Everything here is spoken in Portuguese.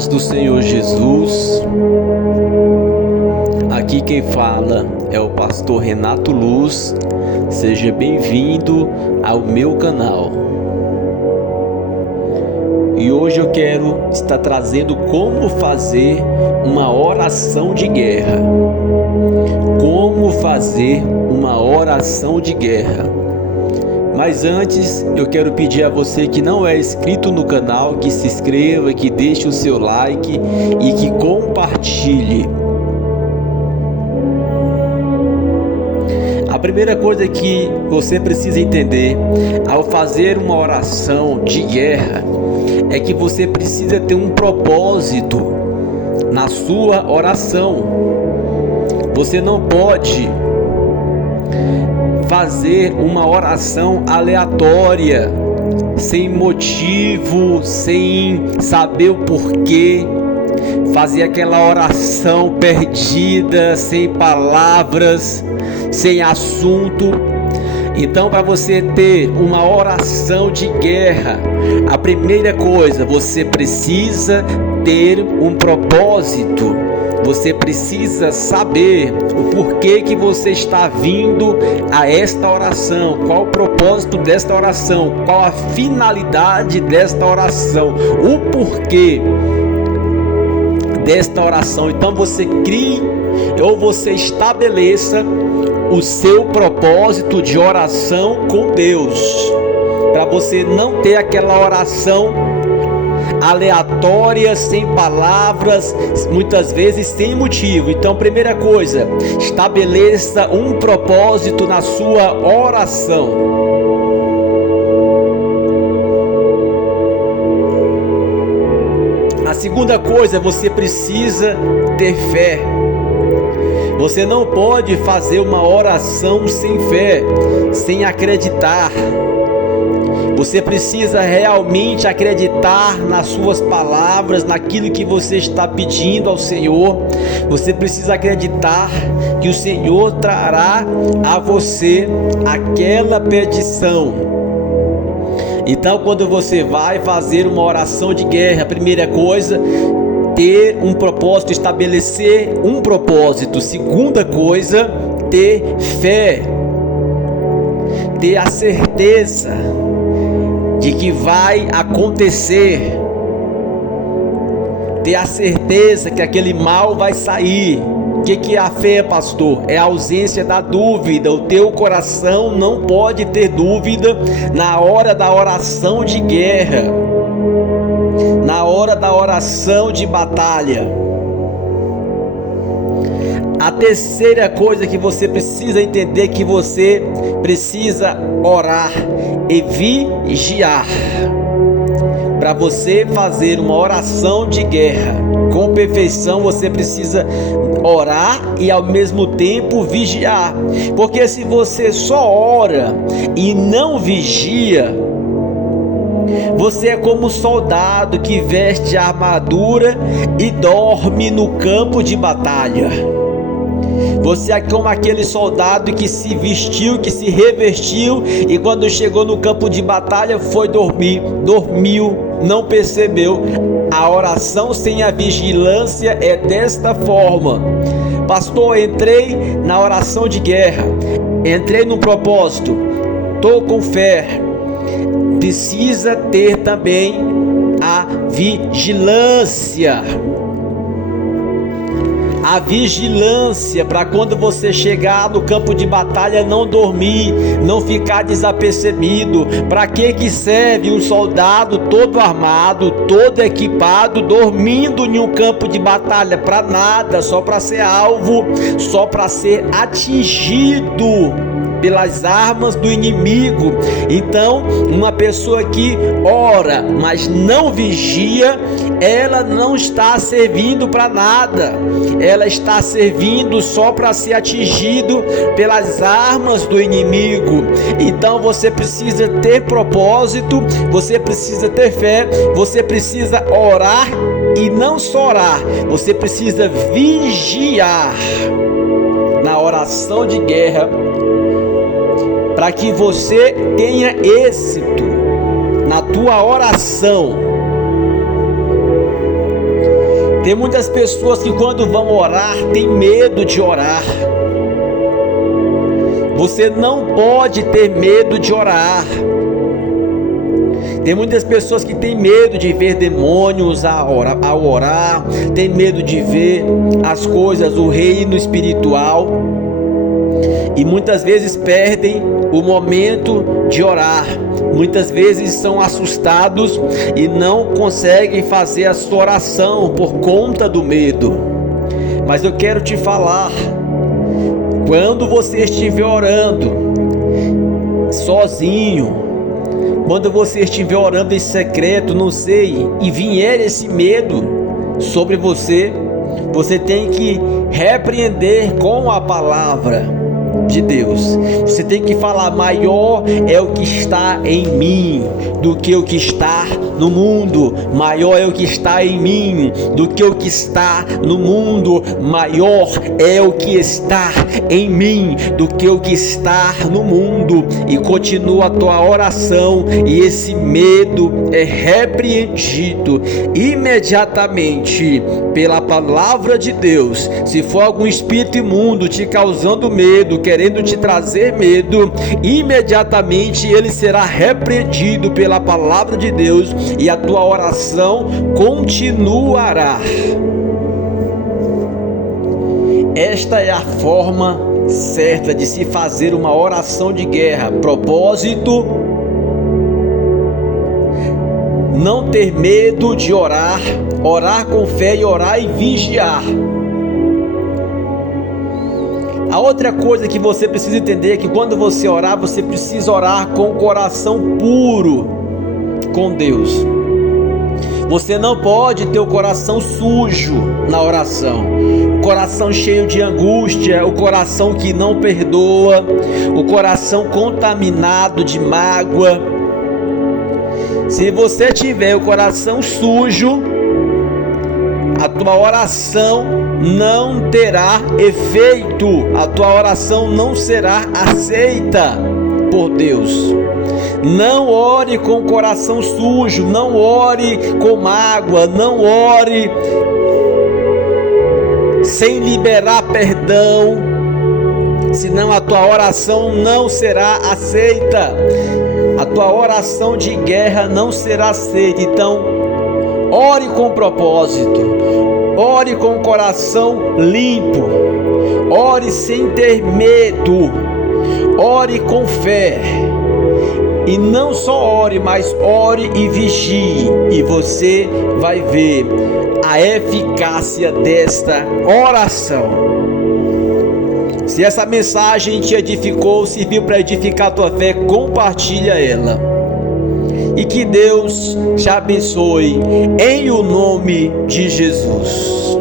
paz do Senhor Jesus. Aqui quem fala é o pastor Renato Luz. Seja bem-vindo ao meu canal. E hoje eu quero estar trazendo como fazer uma oração de guerra. Como fazer uma oração de guerra. Mas antes, eu quero pedir a você que não é inscrito no canal, que se inscreva, que deixe o seu like e que compartilhe. A primeira coisa que você precisa entender ao fazer uma oração de guerra é que você precisa ter um propósito na sua oração. Você não pode fazer uma oração aleatória, sem motivo, sem saber o porquê, fazer aquela oração perdida, sem palavras, sem assunto. Então, para você ter uma oração de guerra, a primeira coisa, você precisa ter um propósito. Você precisa saber o porquê que você está vindo a esta oração, qual o propósito desta oração, qual a finalidade desta oração, o porquê desta oração. Então você crie ou você estabeleça o seu propósito de oração com Deus, para você não ter aquela oração aleatória, sem palavras, muitas vezes sem motivo. Então, primeira coisa, estabeleça um propósito na sua oração. A segunda coisa, você precisa ter fé. Você não pode fazer uma oração sem fé, sem acreditar. Você precisa realmente acreditar nas suas palavras, naquilo que você está pedindo ao Senhor. Você precisa acreditar que o Senhor trará a você aquela petição. Então, quando você vai fazer uma oração de guerra, a primeira coisa, ter um propósito, estabelecer um propósito. Segunda coisa, ter fé, ter a certeza de que vai acontecer, ter a certeza que aquele mal vai sair. O que é a fé, pastor? É a ausência da dúvida. O teu coração não pode ter dúvida na hora da oração de guerra, na hora da oração de batalha. A terceira coisa que você precisa entender é que você precisa orar e vigiar. Para você fazer uma oração de guerra com perfeição, você precisa orar e ao mesmo tempo vigiar. Porque se você só ora e não vigia, você é como um soldado que veste a armadura e dorme no campo de batalha. Você é como aquele soldado que se vestiu, que se revestiu e quando chegou no campo de batalha foi dormir, dormiu, não percebeu. A oração sem a vigilância é desta forma. Pastor, entrei na oração de guerra, entrei no propósito, estou com fé. Precisa ter também a vigilância. A vigilância para quando você chegar no campo de batalha não dormir, não ficar desapercebido. Para que serve um soldado todo armado, todo equipado, dormindo em um campo de batalha? Para nada, só para ser alvo, só para ser atingido pelas armas do inimigo. Então, uma pessoa que ora, mas não vigia, ela não está servindo para nada. Ela está servindo só para ser atingido pelas armas do inimigo. Então, você precisa ter propósito, você precisa ter fé, você precisa orar e não só orar, você precisa vigiar na oração de guerra, para que você tenha êxito na tua oração. Tem muitas pessoas que quando vão orar têm medo de orar. Você não pode ter medo de orar. Tem muitas pessoas que têm medo de ver demônios ao orar, tem medo de ver as coisas, o reino espiritual, e muitas vezes perdem o momento de orar. Muitas vezes são assustados e não conseguem fazer a sua oração por conta do medo. Mas eu quero te falar, quando você estiver orando sozinho, quando você estiver orando em secreto, não sei, e vier esse medo sobre você, você tem que repreender com a palavra de Deus. Você tem que falar: maior é o que está em mim do que o que está no mundo. Maior é o que está em mim do que o que está no mundo. Maior é o que está em mim do que o que está no mundo. E continua a tua oração, e esse medo é repreendido imediatamente pela palavra de Deus. Se for algum espírito imundo te causando medo, querendo te trazer medo, imediatamente ele será repreendido pela palavra de Deus, e a tua oração continuará. Esta é a forma certa de se fazer uma oração de guerra. Propósito: não ter medo de orar, orar com fé e orar e vigiar. A outra coisa que você precisa entender é que quando você orar, você precisa orar com o coração puro com Deus. Você não pode ter o coração sujo na oração, o coração cheio de angústia, o coração que não perdoa, o coração contaminado de mágoa. Se você tiver o coração sujo, a tua oração não terá efeito, a tua oração não será aceita por Deus. Não ore com o coração sujo, não ore com mágoa, não ore sem liberar perdão, senão a tua oração não será aceita. A tua oração de guerra não será aceita. Então, ore com propósito, ore com o coração limpo, ore sem ter medo, ore com fé. E não só ore, mas ore e vigie, e você vai ver a eficácia desta oração. Se essa mensagem te edificou, serviu para edificar a tua fé, compartilha ela. E que Deus te abençoe, em o nome de Jesus.